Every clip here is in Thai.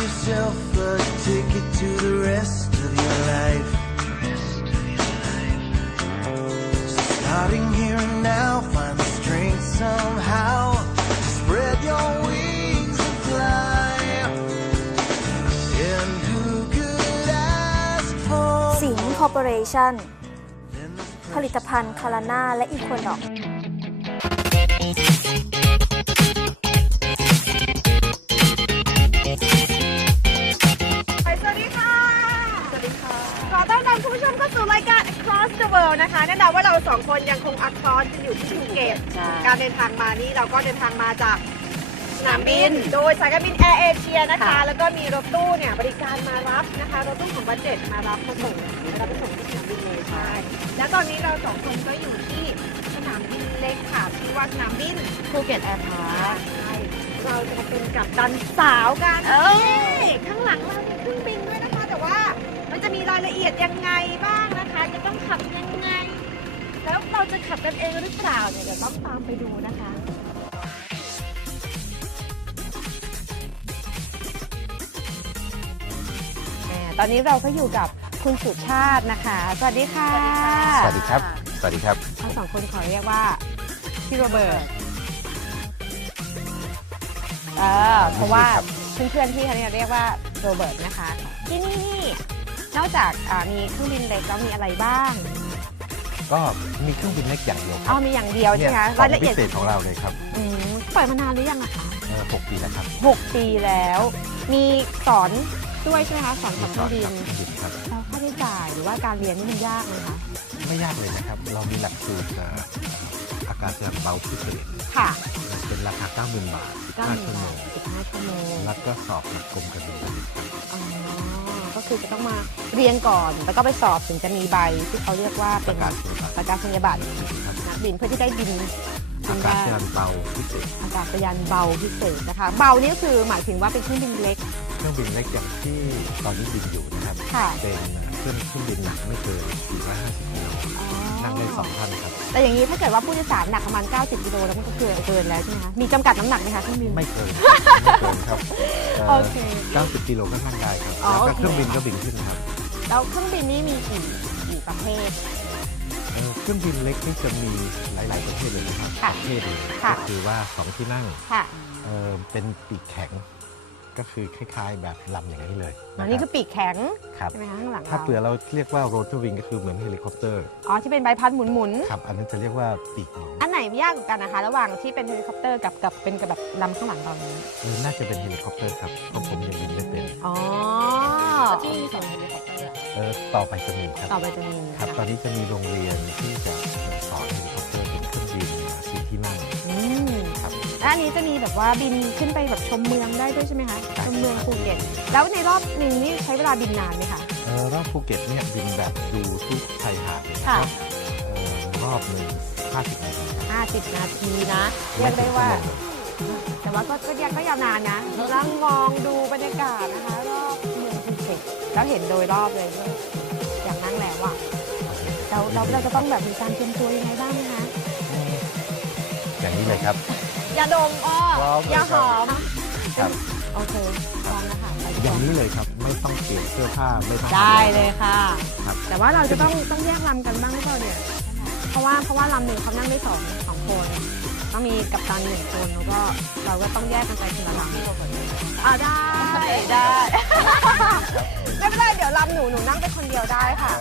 yourself a ticket to the rest of your life. So starting here and now, find the strength somehow to spread your wings and fly. And who could ask for สิงคอร์ปอเรชั่น than ผลิตภัณฑ์คาราน่าและอีโควอนอก Across the World นะคะแน่นอนว่าเราสองคนยังคง across กันอยู่ที่ภูเก็ตการเดินทางมานี่เราก็เดินทางมาจากสนามบิน โดยสายการบินแอร์เอเชียนะคะแล้วก็มีรถตู้เนี่ยบริการมารับนะคะรถตู้ของบัจเจ็ตมารับมาส่งแล้วไปส่งที่สนามบินเลยใช่แล้วตอนนี้เราสองคนก็อยู่ที่สนามบินเล็กค่ะชื่อว่าสนามบิน ภูเก็ตแอร์พาร์คใช่เราจะมาเป็นกับดันสาวกันเอ้ย นี่ข้างหลังเรามีเครื่องบินด้วยนะคะ แต่ว่ามันจะมีรายละเอียดยังไงบ้างนะคะ จะต้องขับยังไง แล้วเราจะขับกันเองหรือเปล่าเนี่ยเดี๋ยวต้องตามไปดูนะคะแหมตอนนี้เราก็อยู่กับคุณสุชาตินะคะ สวัสดีค่ะ สวัสดีครับ สวัสดีครับทั้งสองคนขอเรียกว่าพี่โรเบิร์ตเออเพราะว่าครับเพื่อนๆที่เขาเรียกว่าโรเบิร์ตนะคะ ที่นี่ นี่นอกจากอ่ามีเครื่องบินเล็กแล้วมีอะไรบ้างก็มีเครื่องบินเล็กอย่างเดียวคอ๋รัอบมีอย่างเดียวใช่ไหมคะขอรางยละพิเอียดเศษของเราเลยครับอืมปล่อยมานานหรือยังอะคะ เอ่อหกปีแล้วครับหกปีแล้ว มีสอนด้วยใช่ไหมคะสอนขับเครื่องบินเครื่องบินครับ แล้วค่าใช้จ่ายหรือว่าการเรียนนี่มันยากไหมคะไม่ยากเลยนะครับ เรามีหลักสูตรเอ่ออากาศยานเบาพิเศษค่ะเป็นราคา 90,000 บาทเก้าห15มื่ชั่นวโมบาทงสิบห้าชั่วโมงแล้วก็สอบหลักกรมการบินครับอ๋อก็ คือจะต้องมาเรียนก่อน แล้วก็ไปสอบถึงจะมีใบที่เขาเรียกว่าปเป็นระกาศนียบัตร ประกาศนียบัตรครับนักบินเพื่อที่ได้บินบิอานกาได้ศยานเบาพิเศษอากาศยานเบาพิเศษนะคะ เบานี่ก็คือหมายถึงว่าเป็นเครื่องบินเล็กเครื่องบินเล็กอย่างที่ตอนนี้บินอยู่นะครับค่ะ เป็น เครื่องเครื่องบินหนักไม่เกิน450กิโลอ๋อนั่งได้สองท่านครับ แต่อย่างนี้ถ้าเกิดว่าผู้โดยสารหนักประมาณ 90กิโลแล้วมันก็เกินเกินแล้วใช่ไหมคะ มีจำกัดน้ำหนักไหมคะเครื่องบิน ไม่เกินไม่เกินครับเอ่อโอเค 90กิโลก็นั่งได้ครับอ๋อแล้วก็โอเค เครื่องบินก็บินขึ้นครับแล้วเครื่องบินนี่มีกี่กี่ประเภท เอ่อเครื่องบินเล็กนี่จะมีหลาย ๆ ประเภทเลยนะครับค่ะประเภทเลยค่ะ ก็คือว่าสองที่นั่งค่ะ เอ่อเป็นปีกแข็ง ก็คือคล้ายๆ แบบลำอย่างนี้เลยอันะนนี้คคืรับอปีกแข็งครับใช่ไหมคะข้างหลังถ้าเราเปลือเราเรียกว่าโรต e r วิงก็คือเหมือนเฮลิคอปเตอร์อ๋อที่เป็นใบพัดหมุนหมุนๆครับอันนั้นจะเรียกว่าปีกหมุนอันไหนยากกว่ากันนะคะ ระหว่างที่เป็นเฮลิคอปเตอร์กับกับเป็นกับแบบลำข้างหลังตอนนี้เออน่าจะเป็นเฮลิคอปเตอร์ครับเพราะผมยังบินไม่เป็นอ๋อที่มีสอนเฮลิคอปเตอร์เออต่อไปจะมีครับต่อไปจะมีครับตอนนี้จะมีโรงเรียนที่จะสอน แล้วอันนี้จะมีแบบว่าบินขึ้นไปแบบชมเมืองได้ด้วยใช่ไหมคะใช่ชมเมืองภูเก็ตแล้วในรอบหนึ่งนี่ใช้เวลาบินนานไหมคะเอ่อรอบภูเก็ตเนี่ยบินแบบดูทุกชายหาดเลยนะครับเอ่อรอบหนึ่ง50นาทีครับ50 นาทีนะเรียกได้ว่า แต่ว่าก็ก็ยังก็ยาวนานนะนั่งมองดูบรรยากาศนะคะรอบเมืองภูเก็ตแล้วเห็นโดยรอบเลยว่าอยากนั่งแล้วอะเราเราเราจะต้องแบบมีการเตรียมตัวยังไงบ้างไหมคะอย่างนี้เลยครับอ ย่าดมอ้อพร้อมเลยอย่าหอม ครับ โอเคพร้อมนะคะไปอย่างนี้เลยครับไม่ต้องเปลี่ยนเสื้อผ้าไม่ต้องได้เลยค่ะ ครับแต่ว่าเราจะต้องต้องแยกลำกันบ้างหรือเปล่าเนี่ย เพราะว่าเพราะว่าลำหนึ่งเขานั่งได้สองสองคนต้องมีกัปตันหนึ่งคนแล้วก็เราก็ต้องแยกกันไปทีละลำอ่าได้ได้ ไม่เป็นไรเดี๋ยวลำหนูหนูนั่งไปคนเดียวได้ค่ะ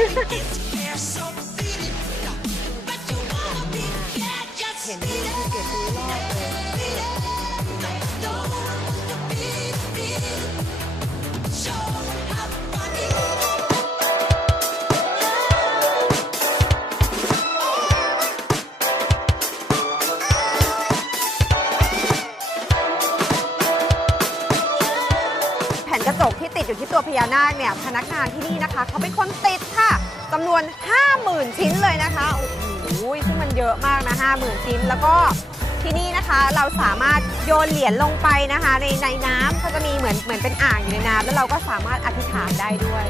Yeah, so อยู่ที่ตัวพญานาคเนี่ยพนักงานที่นี่นะคะเขาเป็นคนติดค่ะจำนวน 50,000 ชิ้นเลยนะคะโอ้โหซึ่งมันเยอะมากนะ 50,000 ชิ้นแล้วก็ที่นี่นะคะเราสามารถโยนเหรียญลงไปนะคะ ในในน้ำเขาจะมีเหมือนเหมือนเป็นอ่างอยู่ในน้ำแล้วเราก็สามารถอธิษฐานได้ด้วย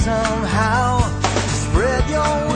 somehow. Spread your